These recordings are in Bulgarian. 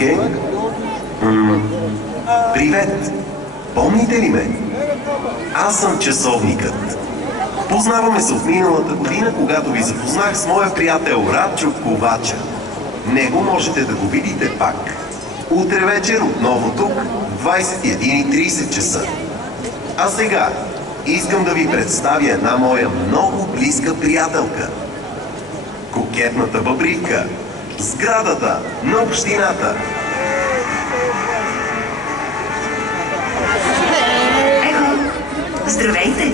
Окей. Привет! Помните ли ме? Аз съм часовникът. Познаваме се от миналата година, когато ви запознах с моя приятел Радчо Ковача. Него можете да го видите пак. Утре вечер отново тук, 21:30 часа. А сега искам да ви представя една моя много близка приятелка. Кокетната бъбрика. Сградата на общината. Здравейте!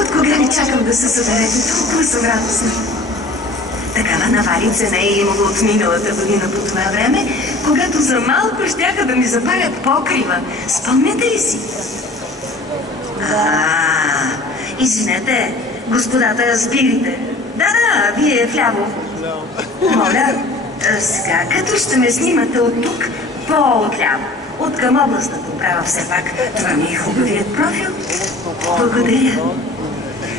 От кога не чакам да се съберете, толкова съм радостна. Такава навалица не е имало от миналата година по това време, когато за малко щяха да ми запалят покрива. Спомняте ли си? Извинете, господата, спирите. Да, вие вляво. Моля, сега, като ще ме снимате от тук, по-отляво. От към областната управа все пак. Това ми е хубавият профил. Благодаря.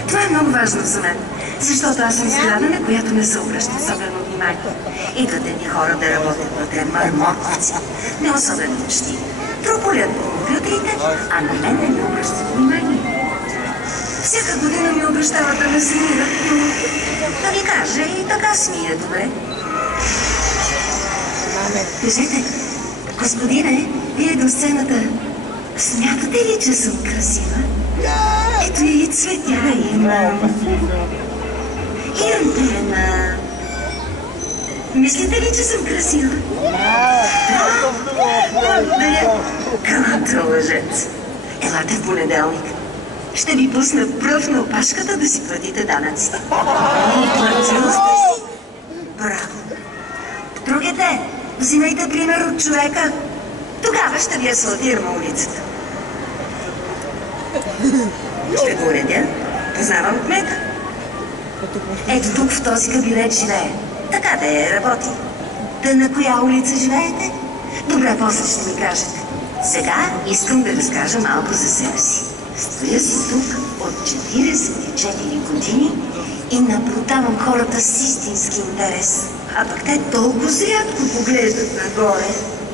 Това е много важно за мен, защото аз съм сграда, на която не се обръща особено внимание. Идват едни хора да работят вътре, мармотници, не особено мъщи. Трополят по компютрите, а на мен не ми обръщат внимание. Всяка година ми обещават да ме снимират, но да ви кажа и така си ми е добре. Кажете, господине, вие до сцената, смятате ли, че съм красива? Ето и цветя имам. И антена. Мислите ли, че съм красива? Благодаря. Калата лъжец. Елате в понеделник. Ще ви пусна пръв на опашката да си платите данъците. Платил сте си. Браво. Другите, взимайте пример от човека. Тогава ще ви асфалтирам улицата. Ще го уредя. Познавам кмета. Ето тук в този кабинет живее. Така да е, работи. Та на коя улица живеете? Добре, после ще ми кажете. Сега искам да разкажа малко за себе си. Стоя си тук от 44 години и наблюдавам хората с истински интерес. А пък те толкова рядко поглеждат нагоре.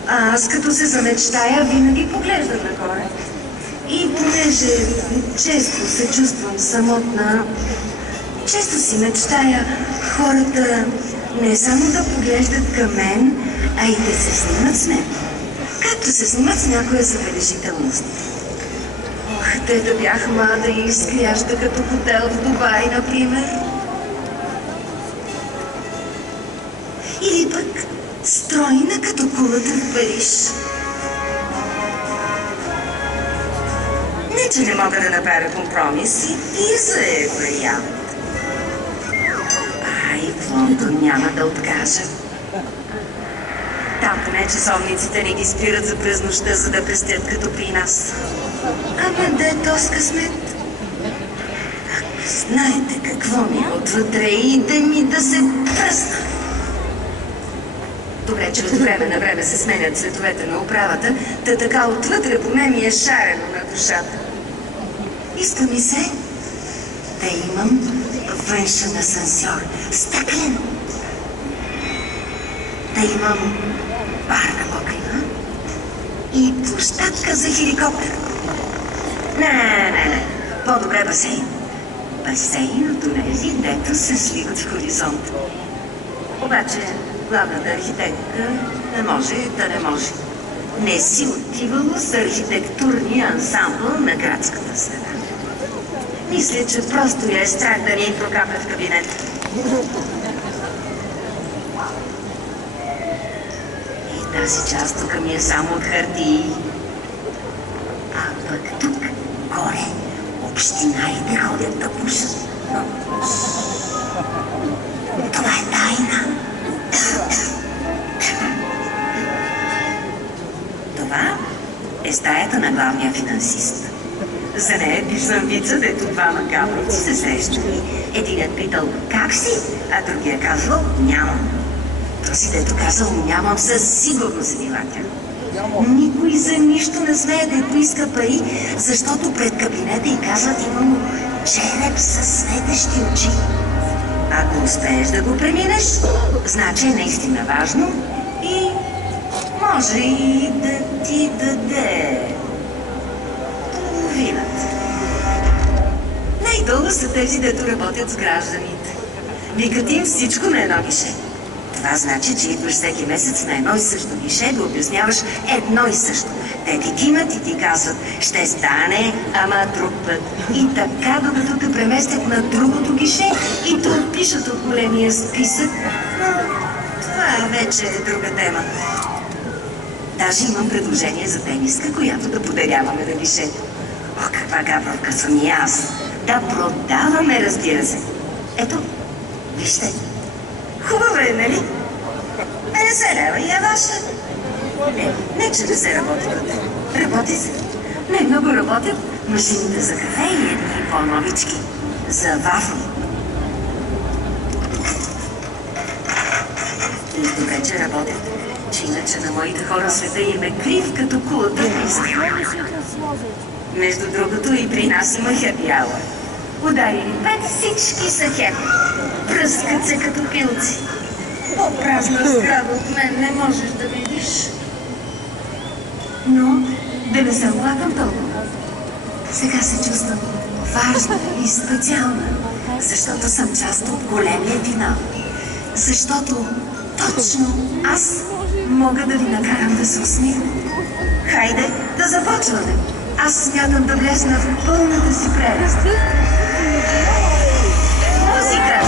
А аз като се замечтая, винаги поглеждам нагоре. И понеже често се чувствам самотна, често си мечтая хората не само да поглеждат към мен, а и да се снимат с мен. Както се снимат с някоя забележителност. Те да бях млада и изглежда като хотел в Дубай, например. Или пък стройна като кулата в Париж. Не, че не мога да направя компромис и Пиза е вариант. И в Лондон няма да откажа. Там поне часовниците не ги спират за през нощта, за да пестят като при нас. Ама да е то с късмет. Знаете какво ми е отвътре и да ми да се пръсна. Добре, че от време на време се сменят цветовете на управата, та така отвътре поне ми е шарено на душата. Иска ми се да имам външен асансьор, стъклен. Да имам барна покрива и площадка за хеликоптер. Не. По-добре басейн. Басейн от онези, дето се сливат в хоризонта. Обаче главната архитектка не може да не може. Не си отивало с архитектурния ансамбъл на градската среда. Мисля, че просто я е страх да ни прокапля в кабинета. И тази част тук ми е само от хартии. А пък тук, горе, общинарите ходят да пушат. Това е тайна. Това е стаята на главния финансист. За нея пишам вица, дето двама гаврици се срещали. Единият питал как си, а другия казвал нямам. Този, дето казал нямам, със сигурност е била тя. Никой за нищо не смее да й поиска пари, защото пред кабинета й казват имало череп със светещи очи. Ако успееш да го преминеш, значи е наистина важно и може и да ти даде половината. Най-дълго са тези, дето работят с гражданите. Викат им всичко на едно гише. Това значи, че идваш всеки месец на едно и също гише да обясняваш едно и също. Те ти кимат и ти казват, ще стане, ама друг път. И така, докато те преместят на другото гише и те отпишат от големия списък. Но това вече е друга тема. Даже имам предложение за тениска, която да подаряваме на гишето. Ох, каква гавровка съм и аз. Да продаваме, разбира се. Ето, вижте. Хубаво е, нали? 50 лева и е ваша. Не, че не се работи вътре. Работи се. Най-много работят машините за кафе и едни по-новички. За вафли. И добре, че работят. Че иначе на моите хора света им е крив като кулата лист. Между другото и при нас има хепи ауър. Ударили 5, всички са хепи. Пръскат се като пилци. По-празна сграда от мен не можеш да видиш. Но да не се оплакам толкова. Сега се чувствам важна и специална, защото съм част от големия финал. Защото точно аз мога да ви накарам да се усмихнете. Хайде да започваме. Аз смятам да влезна в пълната си прелест. Музика!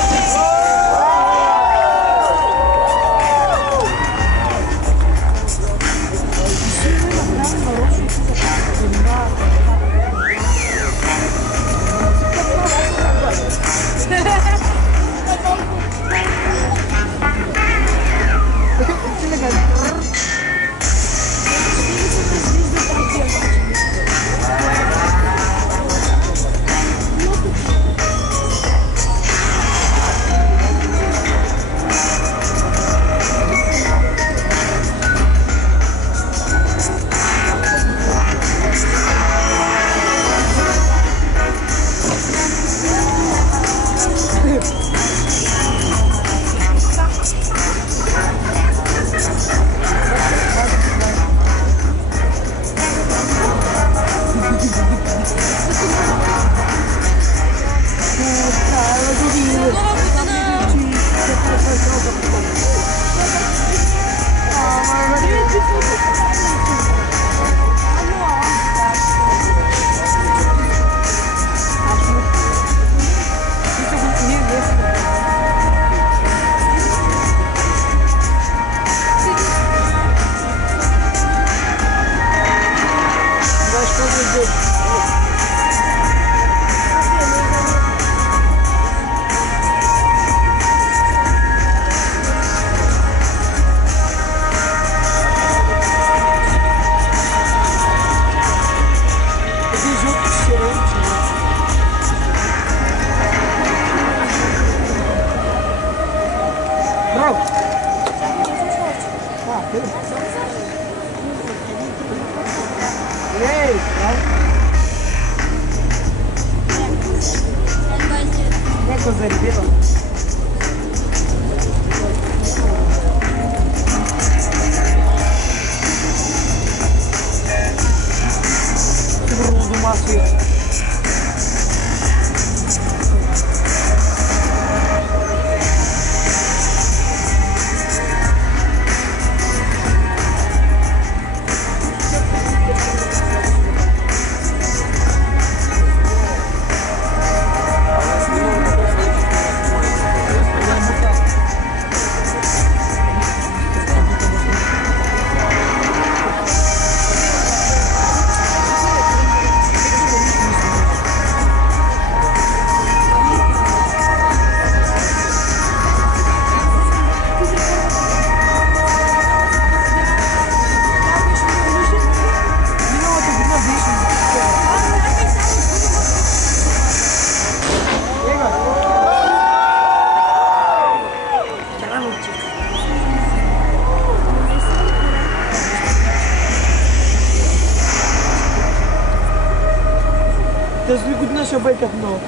Тази година ще бъде като много.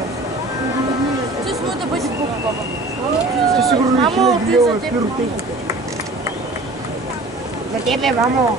Ти сме да бъде по-хубава. Ще сигурно и хиляди лева пиротехника. За тебе, мамо.